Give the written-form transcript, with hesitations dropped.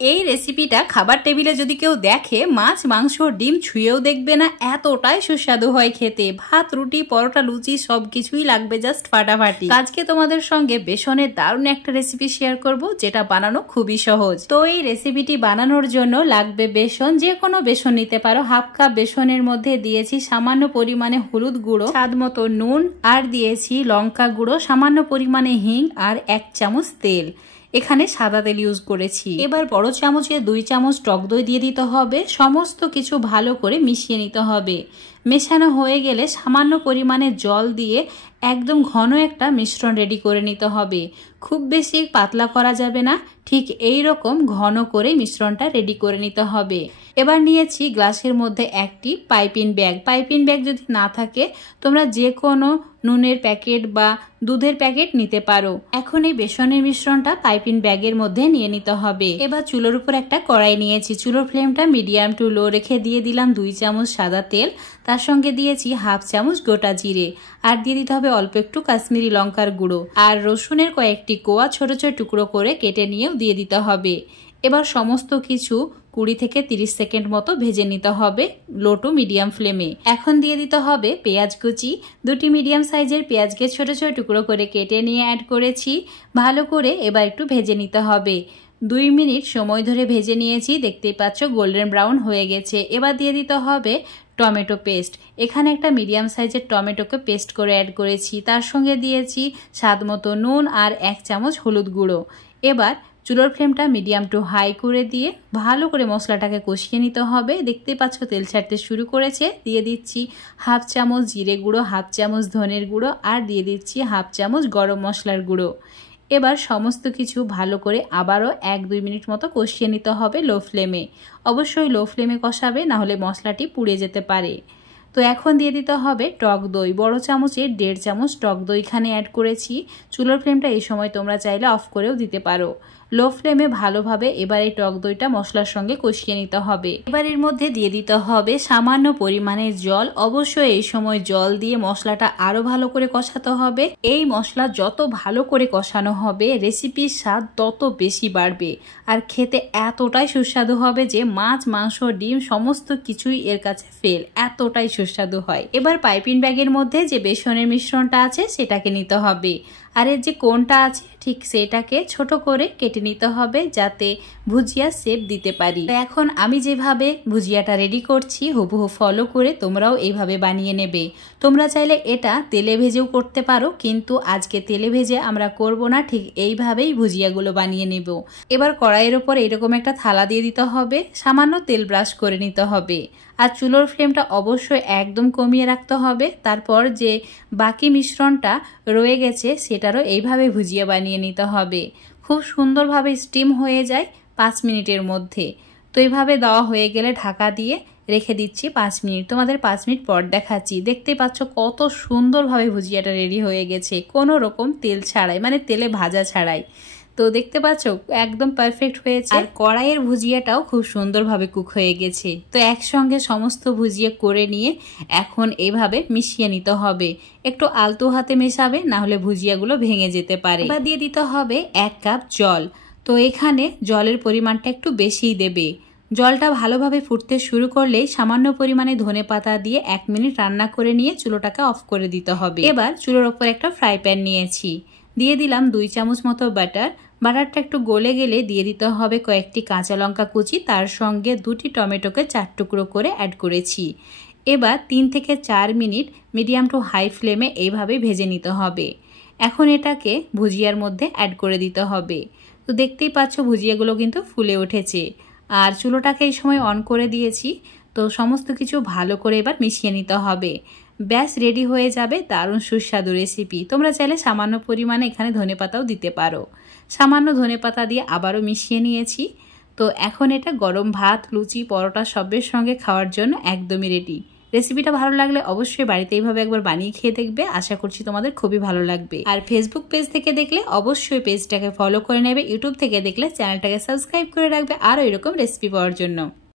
এই রেসিপিটা খাবার টেবিলে যদি কেউ দেখে মাছ মাংস ডিম ছুঁয়েও দেখবে না, এতটাই সুস্বাদু হয় খেতে। ভাত রুটি পরোটা লুচি সবকিছুই লাগবে জাস্ট ফাটাফাটি। আজকে তোমাদের সঙ্গে বেসনের দারুণ একটা রেসিপি শেয়ার করব, যেটা বানানো খুবই সহজ। তো এই রেসিপিটি বানানোর জন্য লাগবে বেসন, যে কোনো বেসন নিতে পারো। হাফ কাপ বেসনের মধ্যে দিয়েছি সামান্য পরিমাণে হলুদ গুঁড়ো, স্বাদ মতো নুন, আর দিয়েছি লঙ্কা গুঁড়ো, সামান্য পরিমাণে হিং, আর 1 চামচ তেল। এখানে সাদা তেল ইউজ করেছি। এবার বড় চামচে 2 চামচ টক দই দিয়ে দিতে হবে। সমস্ত কিছু ভালো করে মিশিয়ে নিতে হবে। মেশানো হয়ে গেলে সামান্য পরিমাণে জল দিয়ে একদম ঘন একটা মিশ্রণ রেডি করে নিতে হবে। খুব বেশি পাতলা করা যাবে না, ঠিক এই রকম ঘন করে মিশ্রণটা রেডি করে নিতে হবে। এবার নিয়েছি গ্লাসের মধ্যে একটি পাইপিং ব্যাগ। পাইপিং ব্যাগ যদি না থাকে তোমরা যে কোনো নুনের প্যাকেট বা দুধের প্যাকেট নিতে পারো। এখন এই বেসনের মিশ্রণটা পাইপিং ব্যাগের মধ্যে নিয়ে নিতে হবে। এবার চুলোর উপর একটা কড়াই নিয়েছি। চুলোর ফ্লেমটা মিডিয়াম টু লো রেখে দিয়ে দিলাম 2 চামচ সাদা তেল। তার সঙ্গে দিয়েছি হাফ চামচ গোটা জিরে, আর দিয়ে দিতে হবে অল্প একটু কাশ্মীরি লঙ্কার গুঁড়ো, আর রসুনের কয়েকটি কোয়া ছোট ছোট টুকরো করে কেটে নিয়েও দিয়ে দিতে হবে। এবার সমস্ত কিছু 20 থেকে 30 সেকেন্ড মতো ভেজে নিতে হবে লো টু মিডিয়াম ফ্লেমে। এখন দিয়ে দিতে হবে পেঁয়াজ কুচি। 2টি মিডিয়াম সাইজের পেঁয়াজকে ছোট ছোট টুকরো করে কেটে নিয়ে অ্যাড করেছি। ভালো করে এবার একটু ভেজে নিতে হবে। 2 মিনিট সময় ধরে ভেজে নিয়েছি, দেখতেই পাচ্ছ গোল্ডেন ব্রাউন হয়ে গেছে। এবার দিয়ে দিতে হবে টমেটো পেস্ট। এখানে একটা মিডিয়াম সাইজের টমেটোকে পেস্ট করে অ্যাড করেছি। তার সঙ্গে দিয়েছি স্বাদ মতো নুন আর 1 চামচ হলুদ গুঁড়ো। এবার চুলোর ফ্লেমটা মিডিয়াম টু হাই করে দিয়ে ভালো করে মশলাটাকে কষিয়ে নিতে হবে। দেখতে পাচ্ছ তেল ছাড়তে শুরু করেছে। দিয়ে দিচ্ছি হাফ চামচ জিরে গুঁড়ো, হাফ চামচ ধনের গুঁড়ো, আর দিয়ে দিচ্ছি হাফ চামচ গরম মশলার গুঁড়ো। এবার সমস্ত কিছু ভালো করে আবারও 1-2 মিনিট মতো কষিয়ে নিতে হবে লো ফ্লেমে। অবশ্যই লো ফ্লেমে কষাবে, না হলে মশলাটি পুড়ে যেতে পারে। তো এখন দিয়ে দিতে হবে টক দই। বড় চামচের 1.5 চামচ টক দই এখানে অ্যাড করেছি। চুলোর ফ্লেমটা এই সময় তোমরা চাইলে অফ করেও দিতে পারো। লো ফ্লেমে ভালোভাবে এবার এই টক দইটা মশলার সঙ্গে কষিয়ে নিতে হবে। এবার এর মধ্যে দিয়ে দিতে হবে সামান্য পরিমাণে জল। অবশ্যই এই সময় জল দিয়ে মশলাটা আরো ভালো করে কষাতে হবে। এই মশলা যত ভালো করে কষানো হবে রেসিপির স্বাদ তত বেশি বাড়বে, আর খেতে এতটাই সুস্বাদু হবে যে মাছ মাংস ডিম সমস্ত কিছুই এর কাছে ফেল, এতটাই সুস্বাদু হয়। এবার পাইপিং ব্যাগের মধ্যে যে বেসনের মিশ্রণটা আছে সেটাকে নিতে হবে, আর এর যে কোণটা আছে ঠিক সেটাকে ছোট করে কেটে নিতে হবে, যাতে ভুজিয়া শেপ দিতে পারি। এখন আমি যেভাবে ভুজিয়াটা রেডি করছি হুবহু ফলো করে তোমরাও এইভাবে বানিয়ে নেবে। তোমরা চাইলে এটা তেলে ভেজেও করতে পারো, কিন্তু আজকে তেলে ভেজে আমরা করব না, ঠিক এইভাবেই ভুজিয়াগুলো বানিয়ে নেব। এবার কড়াইয়ের ওপর এরকম একটা থালা দিয়ে দিতে হবে, সামান্য তেল ব্রাশ করে নিতে হবে, আর চুলোর ফ্লেমটা অবশ্যই একদম কমিয়ে রাখতে হবে। তারপর যে বাকি মিশ্রণটা রয়ে গেছে সেটারও এইভাবে ভুজিয়া বানিয়ে নিতে হবে। খুব সুন্দরভাবে স্টিম হয়ে যায় 5 মিনিটের মধ্যে। তো এইভাবে দেওয়া হয়ে গেলে ঢাকা দিয়ে রেখে দিচ্ছি 5 মিনিট। তোমাদের 5 মিনিট পর দেখাচ্ছি। দেখতে পাচ্ছ কত সুন্দরভাবে ভুজিয়াটা রেডি হয়ে গেছে, কোনো রকম তেল ছাড়াই, মানে তেলে ভাজা ছাড়াই। তো দেখতে পাচ্ছ একদম পারফেক্ট হয়েছে, আর কড়াইয়ের ভুজিয়াটাও খুব সুন্দরভাবে কুক হয়ে গেছে। তো একসঙ্গে সমস্ত ভুজিয়া করে নিয়ে এখন এইভাবে মিশিয়ে নিতে হবে। একটু আলতো হাতে মেশাবে, না হলে ভুজিয়াগুলো ভেঙে যেতে পারে। এবার দিয়ে দিতে হবে 1 কাপ জল। তো এখানে জলের পরিমাণটা একটু বেশিই দেবে। জলটা ভালোভাবে ফুটতে শুরু করলেই সামান্য পরিমাণে ধনেপাতা দিয়ে 1 মিনিট রান্না করে নিয়ে চুলোটাকে অফ করে দিতে হবে। এবার চুলোর ওপর একটা ফ্রাই প্যান নিয়েছি, দিয়ে দিলাম 2 চামচ মতো বাটার। বাটারটা একটু গলে গেলে দিয়ে দিতে হবে কয়েকটি কাঁচা লঙ্কা কুচি, তার সঙ্গে 2টি টমেটোকে 4 টুকরো করে অ্যাড করেছি। এবার 3 থেকে 4 মিনিট মিডিয়াম টু হাই ফ্লেমে এইভাবে ভেজে নিতে হবে। এখন এটাকে ভুজিয়ার মধ্যে অ্যাড করে দিতে হবে। তো দেখতেই পাচ্ছ ভুজিয়াগুলো কিন্তু ফুলে উঠেছে, আর চুলোটাকে এই সময় অন করে দিয়েছি। তো সমস্ত কিছু ভালো করে এবার মিশিয়ে নিতে হবে। ব্যাস রেডি হয়ে যাবে দারুণ সুস্বাদু রেসিপি। তোমরা চাইলে সামান্য পরিমাণে এখানে ধনেপাতাও দিতে পারো। সামান্য ধনেপাতা দিয়ে আবারও মিশিয়ে নিয়েছি। তো এখন এটা গরম ভাত লুচি পরোটা সবের সঙ্গে খাওয়ার জন্য একদমই রেডি। রেসিপিটা ভালো লাগলে অবশ্যই বাড়িতে এইভাবে একবার বানিয়ে খেয়ে দেখবে, আশা করছি তোমাদের খুবই ভালো লাগবে। আর ফেসবুক পেজ থেকে দেখলে অবশ্যই পেজটাকে ফলো করে নেবে, ইউটিউব থেকে দেখলে চ্যানেলটাকে সাবস্ক্রাইব করে রাখবে আরও এরকম রেসিপি পাওয়ার জন্য।